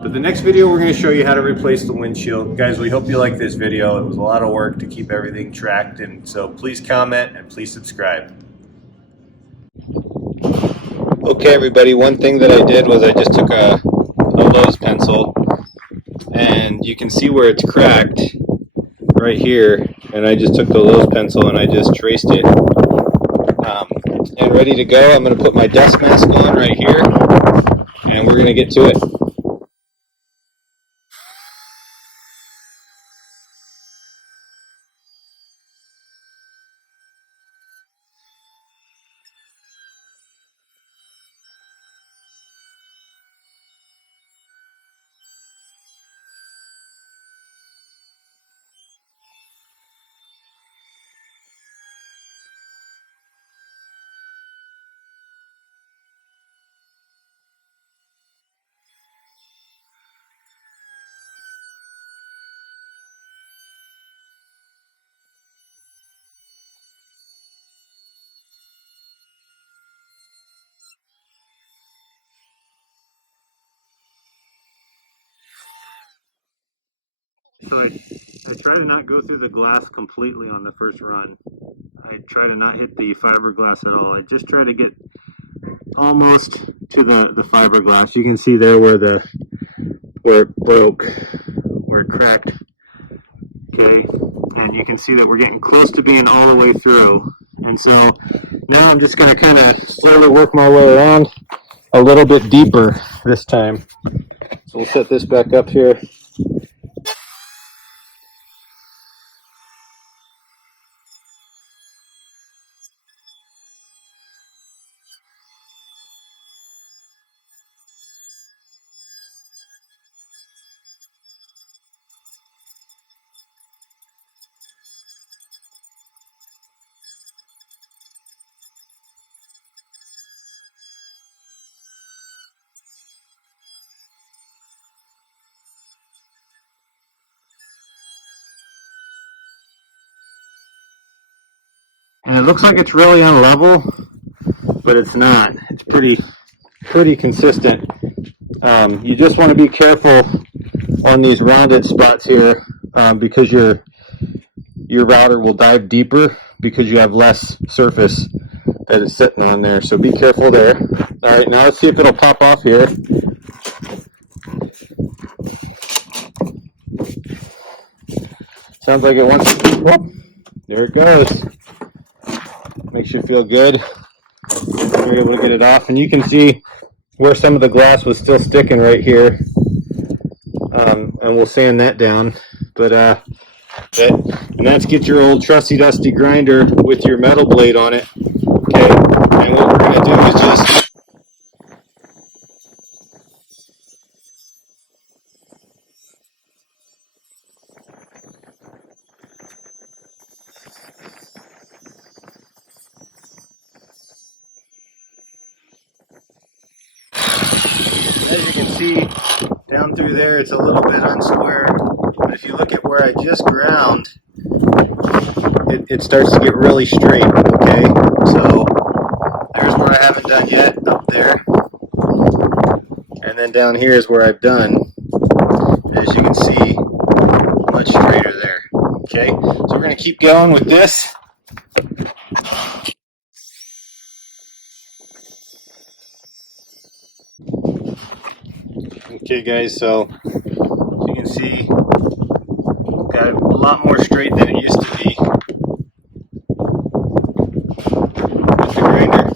But the next video we're going to show you how to replace the windshield. Guys, we hope you like this video. It was a lot of work to keep everything tracked, and so please comment and please subscribe. Okay everybody, one thing that I did was I just took a Lowe's pencil, and you can see where it's cracked right here, and I just took the Lowe's pencil and I just traced it. And ready to go. I'm going to put my dust mask on right here, and we're going to get to it. So I try to not go through the glass completely on the first run. I try to not hit the fiberglass at all. I just try to get almost to the fiberglass. You can see there where it broke, where it cracked. Okay, and you can see that we're getting close to being all the way through. And so now I'm just going to kind of slowly work my way around a little bit deeper this time. So we'll set this back up here. And it looks like it's really unlevel, but it's not. It's pretty consistent. You just want to be careful on these rounded spots here, because your router will dive deeper because you have less surface that is sitting on there. So be careful there. All right, now let's see if it'll pop off here. Sounds like it wants to. Whoop, there it goes. Makes you feel good. You're able to get it off, and you can see where some of the glass was still sticking right here. And we'll sand that down. But that's get your old trusty dusty grinder with your metal blade on it. Okay, and what we're going to do is just as you can see down through there, it's a little bit unsquared, but if you look at where I just ground, it starts to get really straight. Okay, so there's where I haven't done yet, up there, and then down here is where I've done. As you can see, much straighter there. Okay, so we're going to keep going with this. Okay guys, so you can see got a lot more straight than it used to be with the grinder.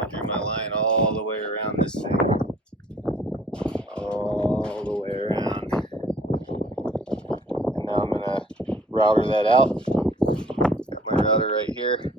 I drew my line all the way around this thing. All the way around. And now I'm going to router that out. Got my router right here.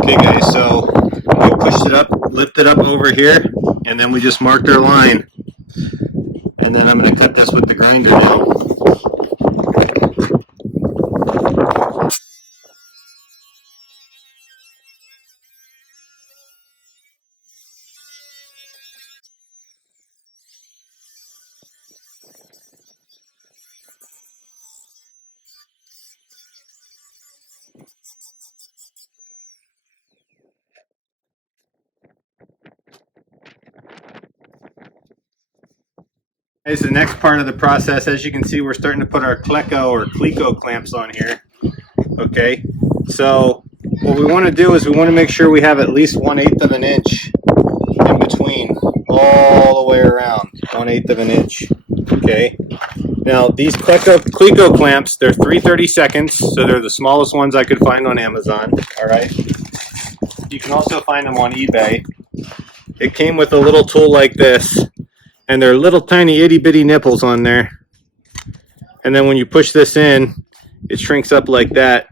Okay guys, so we pushed it up, lifted up over here, and then we just marked our line. And then I'm going to cut this with the grinder now. Here's the next part of the process. As you can see, we're starting to put our Cleco clamps on here. Okay, so what we want to do is we want to make sure we have at least 1/8 of an inch in between all the way around. 1/8 of an inch. Okay. Now these Cleco clamps, they're 3/32, so they're the smallest ones I could find on Amazon. All right. You can also find them on eBay. It came with a little tool like this, and they're little tiny itty bitty nipples on there. And then when you push this in, it shrinks up like that.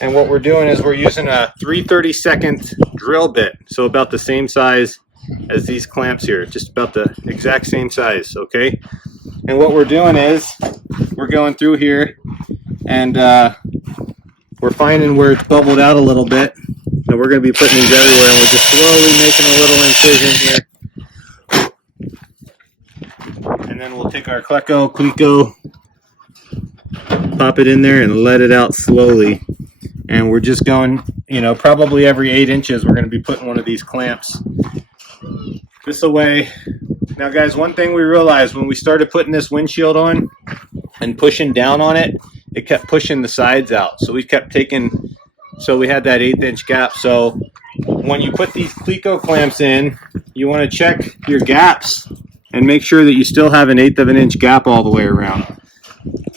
And what we're doing is we're using a 3/32 drill bit, so about the same size as these clamps here, just about the exact same size. Okay. And what we're doing is we're going through here, and we're finding where it's bubbled out a little bit. And we're going to be putting these everywhere, and we're just slowly making a little incision here. And then we'll take our Cleco, pop it in there and let it out slowly. And we're just going, you know, probably every 8 inches we're going to be putting one of these clamps this away. Now guys, one thing we realized when we started putting this windshield on and pushing down on it, it kept pushing the sides out. So we kept taking, so we had that 1/8 inch gap. So when you put these Cleco clamps in, you want to check your gaps and make sure that you still have an 1/8 of an inch gap all the way around.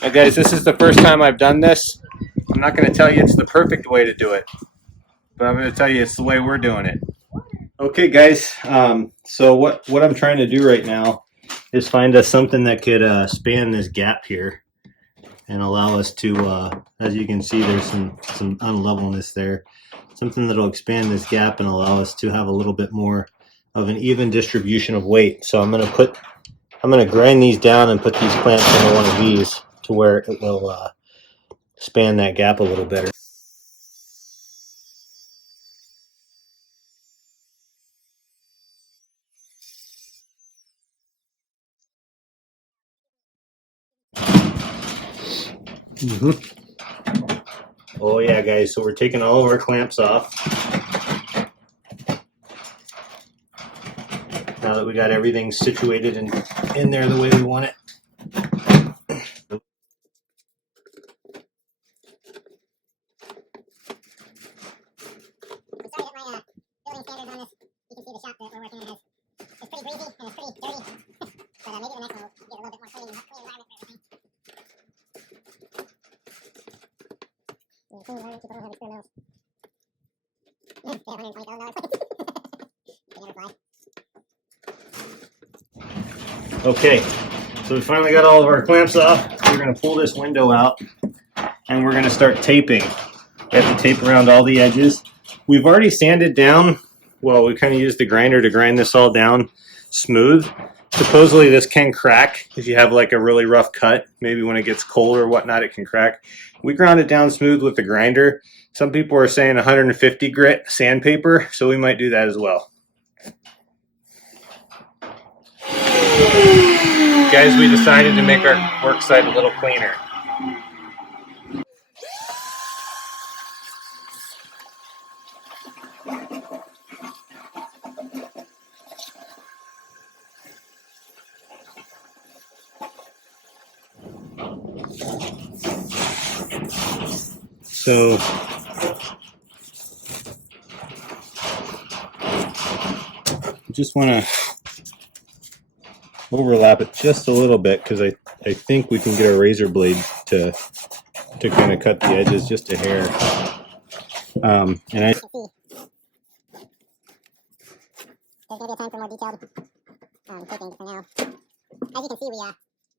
Now guys, this is the first time I've done this. I'm not going to tell you it's the perfect way to do it, but I'm going to tell you it's the way we're doing it. Okay guys, so what I'm trying to do right now is find us something that could span this gap here and allow us to, as you can see, there's some unlevelness there. Something that'll expand this gap and allow us to have a little bit more of an even distribution of weight. So I'm going to grind these down and put these clamps into one of these to where it will span that gap a little better. Oh yeah guys, so we're taking all of our clamps off. Now that we got everything situated in there the way we want it. Okay, so we finally got all of our clamps off. We're going to pull this window out and we're going to start taping. We have to tape around all the edges. We've already sanded down, well, we kind of used the grinder to grind this all down smooth. Supposedly this can crack if you have like a really rough cut. Maybe when it gets cold or whatnot, it can crack. We ground it down smooth with the grinder. Some people are saying 150 grit sandpaper, so we might do that as well. Guys, we decided to make our work site a little cleaner. So just want to overlap it just a little bit because I think we can get a razor blade to kind of cut the edges just a hair. And I There's going to be a time for more detailed taping for now. As you can see, we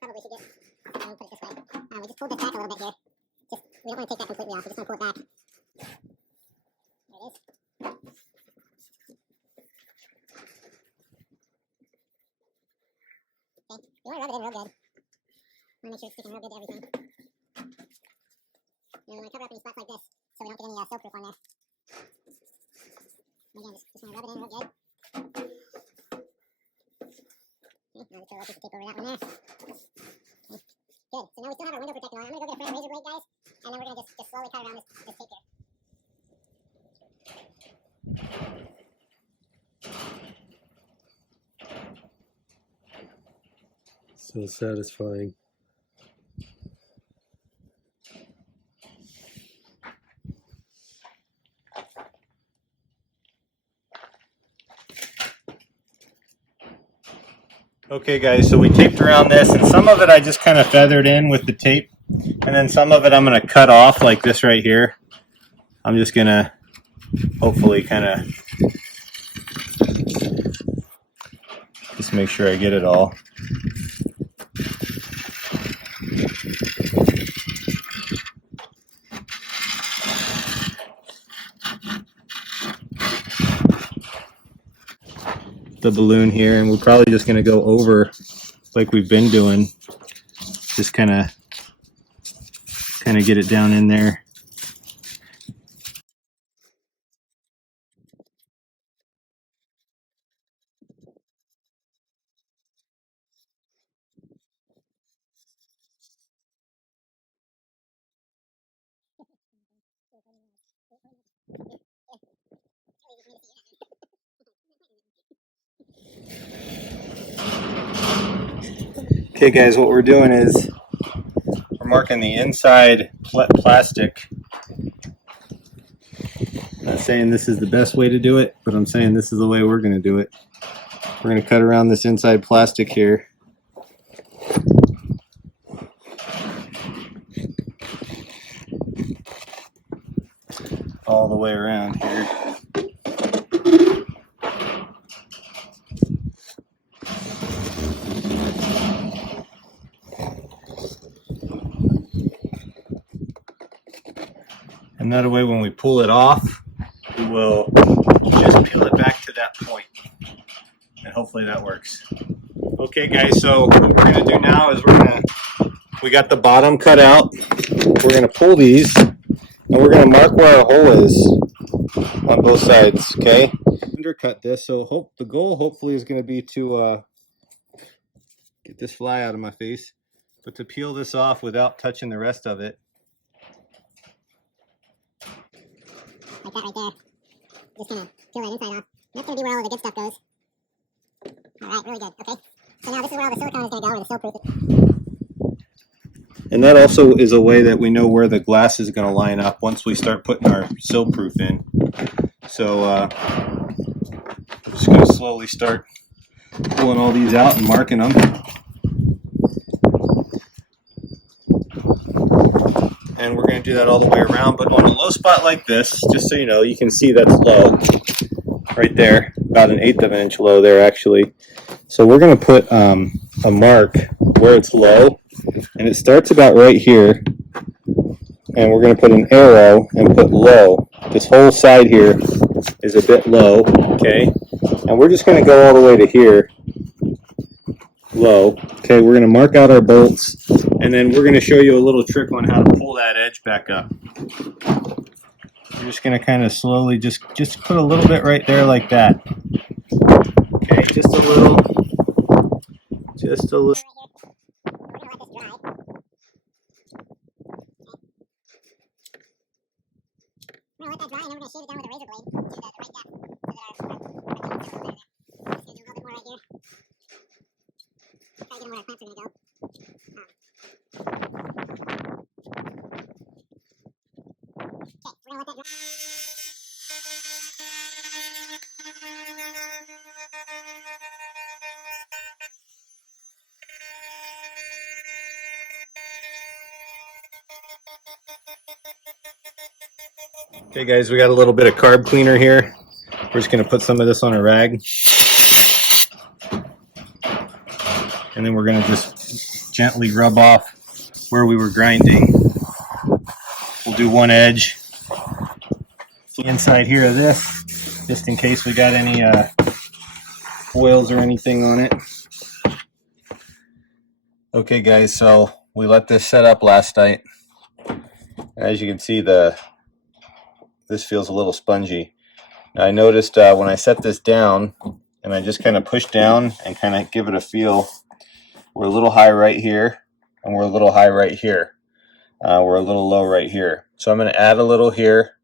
probably should get, put it this way. We just pulled this back a little bit here. We don't want to take that completely off. We just want to pull it back. There it is. Okay, you want to rub it in real good. Want to make sure it's sticking real good to everything. You want to cover up any spots like this so we don't get any sill proof on there. Again, just want to rub it in real good. Okay, now just throw a little piece of tape over that one there. Okay, good. So now we still have our window protector on. I'm going to go get a flat razor blade, guys, and then we're going to just slowly cut around this tape here. So satisfying. Okay guys, so we taped around this, and some of it I just kind of feathered in with the tape, and then some of it I'm going to cut off like this right here. I'm just going to hopefully kind of just make sure I get it all. The balloon here, and we're probably just going to go over like we've been doing, just kind of get it down in there. Okay guys, what we're doing is we're marking the inside plastic. I'm not saying this is the best way to do it, but I'm saying this is the way we're going to do it. We're going to cut around this inside plastic here. All the way around here. And that way when we pull it off, we will just peel it back to that point. And hopefully that works. Okay guys, so what we're going to do now is we got the bottom cut out. We're going to pull these and we're going to mark where our hole is on both sides, okay? Undercut this, so the goal hopefully is going to be to get this fly out of my face, but to peel this off without touching the rest of it. Like that right there. Just gonna peel that inside off. That's gonna be where all the good stuff goes. Alright, really good. Okay. So now this is where all the silicone is gonna go, or the sill proof. And that also is a way that we know where the glass is gonna line up once we start putting our sill proof in. So I'm just gonna slowly start pulling all these out and marking them. and we're going to do that all the way around. But on a low spot like this, just so you know, you can see that's low right there, about 1/8 of an inch low there actually. So we're going to put a mark where it's low, and it starts about right here, and we're going to put an arrow and put low. This whole side here is a bit low, okay, and we're just going to go all the way to here, low. Okay, we're going to mark out our bolts, and then we're going to show you a little trick on how to pull that edge back up. We're just going to kind of slowly just put a little bit right there like that. Okay, just a little. We're gonna let that dry, and then we're gonna shave it down with a razor blade to the right depth, so that our just gonna do a little bit more right here. Try to get them where our clamps are gonna go. Okay, we're gonna let that dry. Okay guys, we got a little bit of carb cleaner here. We're just going to put some of this on a rag. And then we're going to just gently rub off where we were grinding. We'll do one edge inside here of this, just in case we got any foils or anything on it. Okay guys, so we let this set up last night. As you can see, this feels a little spongy. Now I noticed when I set this down and I just kind of push down and kind of give it a feel, we're a little high right here and we're a little high right here. We're a little low right here. So I'm going to add a little here.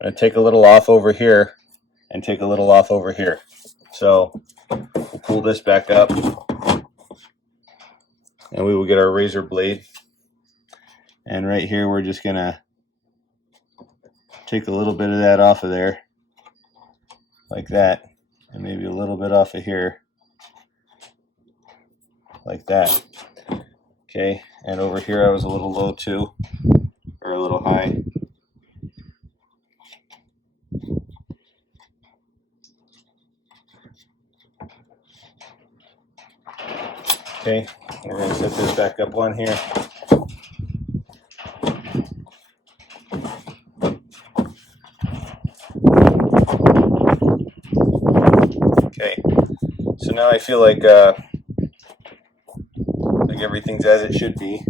I'm going to take a little off over here and take a little off over here. So we'll pull this back up and we will get our razor blade. And right here we're just going to take a little bit of that off of there, like that, and maybe a little bit off of here, like that. Okay, and over here I was a little low too, or a little high. Okay, we're going to set this back up on here. Okay, so now I feel like everything's as it should be.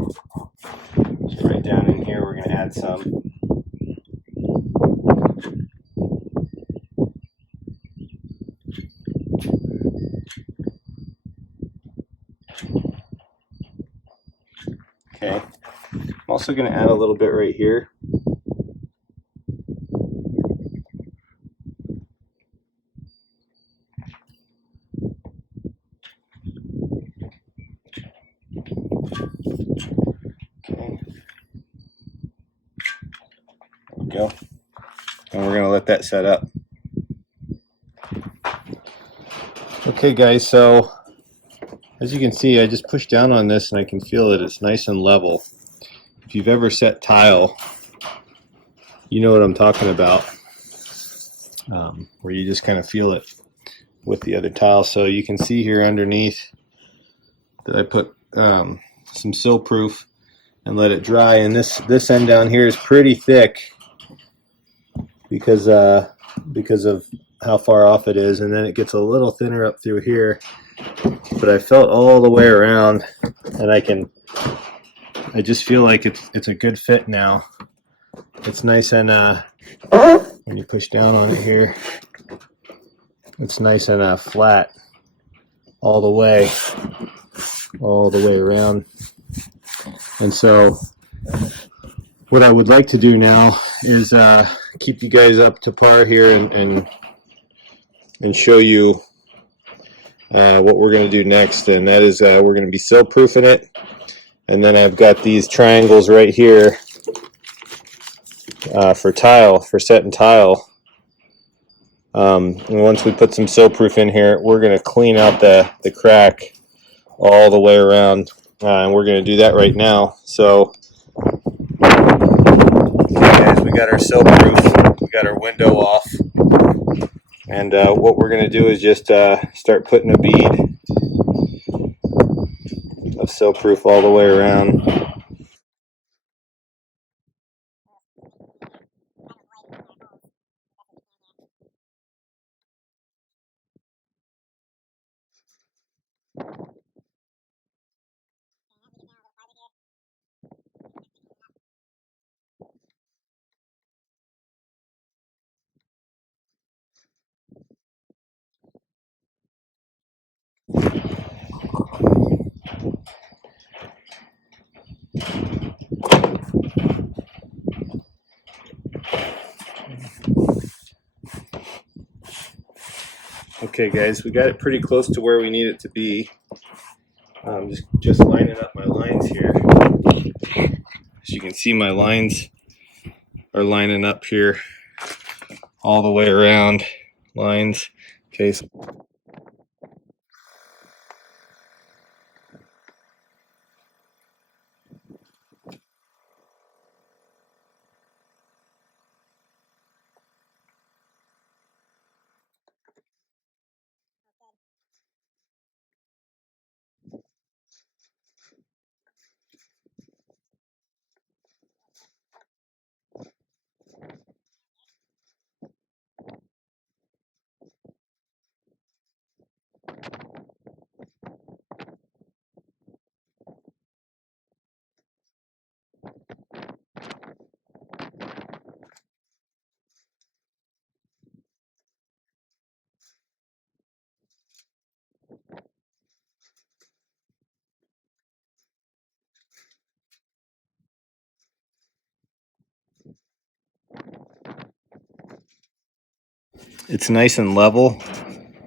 So right down in here we're going to add some. Okay, I'm also going to add a little bit right here. Go, and we're going to let that set up. Okay guys, so as you can see, I just pushed down on this and I can feel that it's nice and level. If you've ever set tile, you know what I'm talking about, where you just kind of feel it with the other tile. So you can see here underneath that I put some Sill proof and let it dry, and this end down here is pretty thick because of how far off it is, and then it gets a little thinner up through here, but I felt all the way around, and I just feel like it's a good fit now. It's nice, and when you push down on it here, it's nice and flat all the way around. And so what I would like to do now is keep you guys up to par here and show you what we're going to do next, and that is we're going to be Sill proofing it, and then I've got these triangles right here for setting tile. And once we put some Sill proof in here, we're going to clean out the crack all the way around, and we're going to do that right now. So got our sill proof, we got our window off, and what we're going to do is just start putting a bead of sill proof all the way around. Okay guys, we got it pretty close to where we need it to be. Just lining up my lines here. As you can see, my lines are lining up here all the way around. Lines. Okay, so it's nice and level.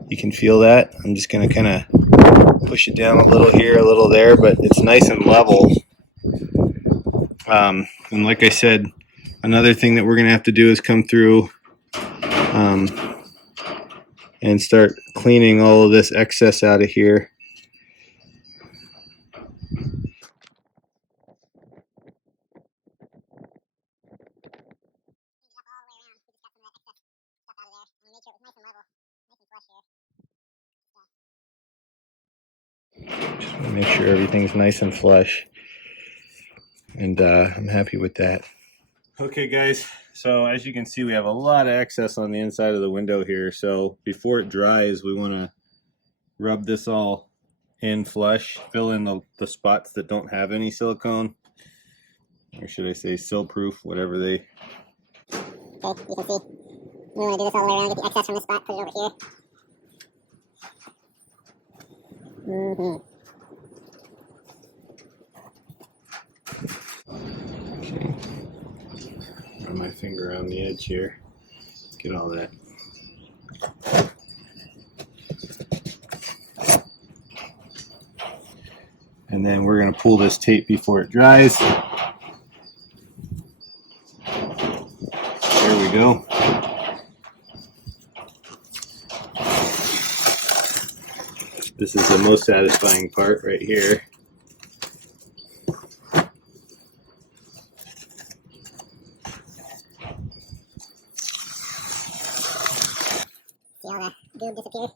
You can feel that. I'm just going to kind of push it down a little here, a little there, but it's nice and level. And like I said, another thing that we're going to have to do is come through and start cleaning all of this excess out of here. Just want to make sure everything's nice and flush. And I'm happy with that. Okay guys, so as you can see, we have a lot of excess on the inside of the window here. So before it dries, we want to rub this all in flush, fill in the spots that don't have any silicone, or should I say sill proof, whatever they. Okay, you can see we want to do this all the way around, get the excess from this spot, put it over here. Okay. Run my finger around the edge here. Get all that. And then we're going to pull this tape before it dries. There we go. This is the most satisfying part right here. See how the goob disappears?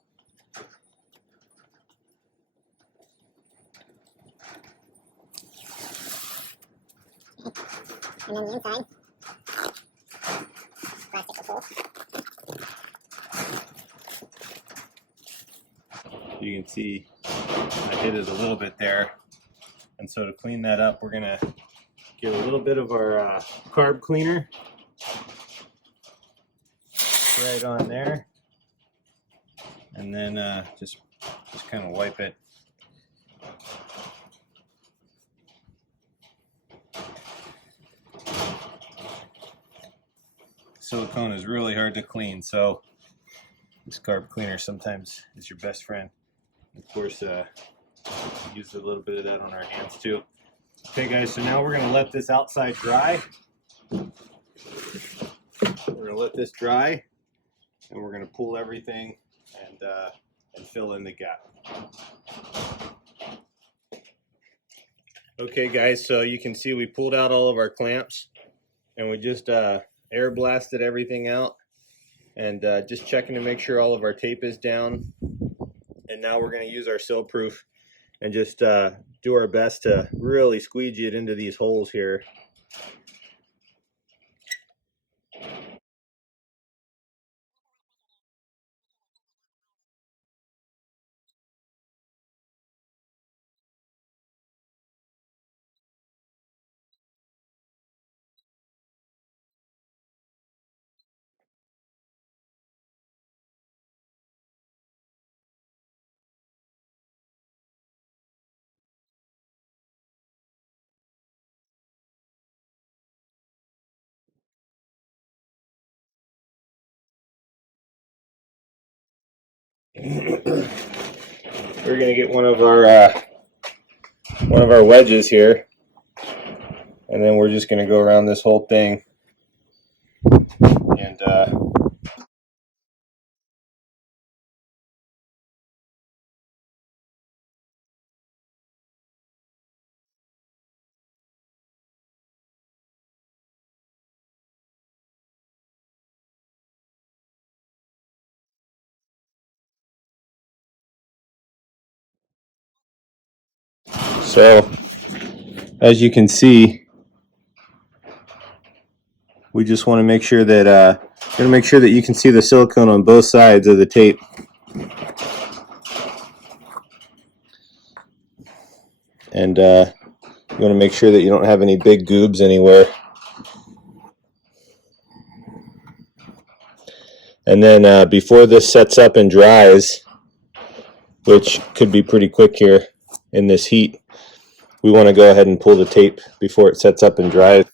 And then the inside, plastic will pull. You can see I hit it a little bit there. And so to clean that up, we're going to get a little bit of our carb cleaner right on there. And then just kind of wipe it. Silicone is really hard to clean, so this carb cleaner sometimes is your best friend. Of course, use a little bit of that on our hands too. Okay guys, so now we're going to let this outside dry. We're going to let this dry, and we're going to pull everything and fill in the gap. Okay guys, so you can see we pulled out all of our clamps, and we just air blasted everything out, and just checking to make sure all of our tape is down. And now we're going to use our sill proof and just do our best to really squeegee it into these holes here. We're going to get one of our wedges here, and then we're just going to go around this whole thing and so as you can see, we just want to make sure that you can see the silicone on both sides of the tape. And you want to make sure that you don't have any big goobs anywhere. And then before this sets up and dries, which could be pretty quick here in this heat, we want to go ahead and pull the tape before it sets up and dries.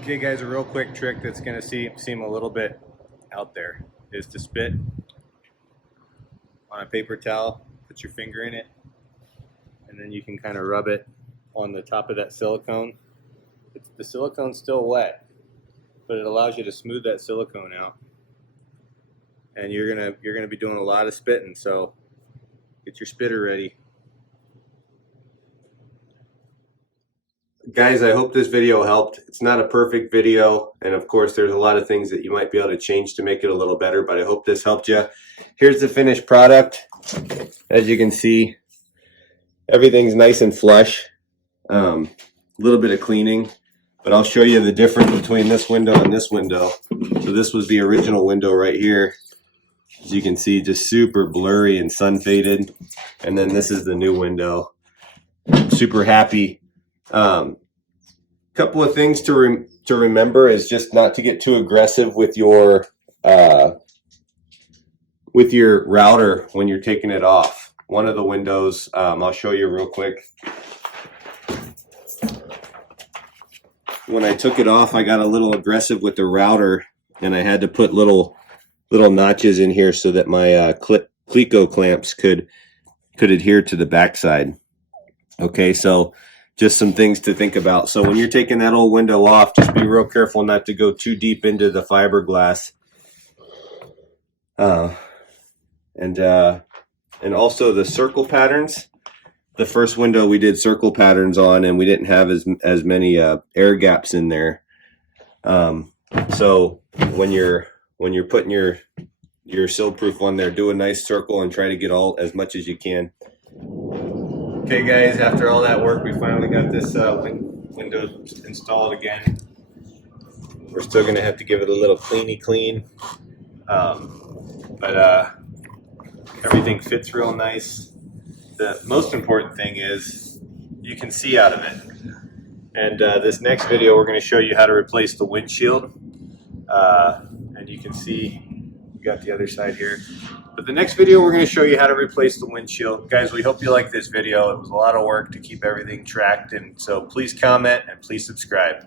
Okay guys, a real quick trick that's going to seem a little bit out there is to spit on a paper towel, put your finger in it, and then you can kind of rub it on the top of that silicone. The silicone's still wet, but it allows you to smooth that silicone out. And you're gonna be doing a lot of spitting, so get your spitter ready. Guys, I hope this video helped. It's not a perfect video, and of course there's a lot of things that you might be able to change to make it a little better, but I hope this helped you. Here's the finished product. As you can see, everything's nice and flush. A little bit of cleaning, but I'll show you the difference between this window and this window. So this was the original window right here. As you can see, just super blurry and sun faded. And then this is the new window. Super happy. Couple of things to remember is just not to get too aggressive with your router when you're taking it off. One of the windows, I'll show you real quick. When I took it off, I got a little aggressive with the router, and I had to put little notches in here so that my Cleco clamps could adhere to the backside. Okay, so just some things to think about. So when you're taking that old window off, just be real careful not to go too deep into the fiberglass. And also the circle patterns. The first window we did circle patterns on, and we didn't have as many air gaps in there. So when you're putting your sill proof on there, do a nice circle and try to get as much as you can. Okay guys, after all that work, we finally got this window installed again. We're still going to have to give it a little clean. But everything fits real nice. The most important thing is you can see out of it. And this next video, we're going to show you how to replace the windshield. And you can see, we got the other side here. But the next video, we're going to show you how to replace the windshield. Guys, we hope you like this video. It was a lot of work to keep everything tracked. And so please comment and please subscribe.